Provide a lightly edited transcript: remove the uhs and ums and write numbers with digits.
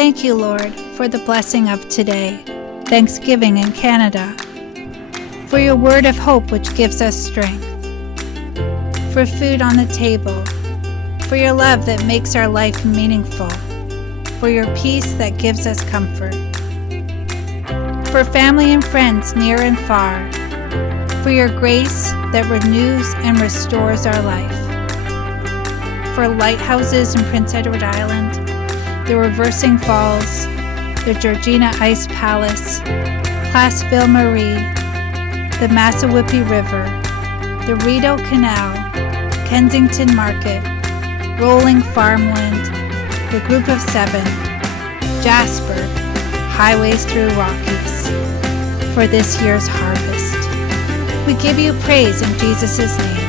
Thank you, Lord, for the blessing of today, Thanksgiving in Canada, for your word of hope which gives us strength, for food on the table, for your love that makes our life meaningful, for your peace that gives us comfort, for family and friends near and far, for your grace that renews and restores our life, for lighthouses in Prince Edward Island, the Reversing Falls, the Georgina Ice Palace, Place Ville Marie, the Massawippi River, the Rideau Canal, Kensington Market, rolling farmland, the Group of Seven, Jasper, highways through Rockies, for this year's harvest. We give you praise in Jesus' name.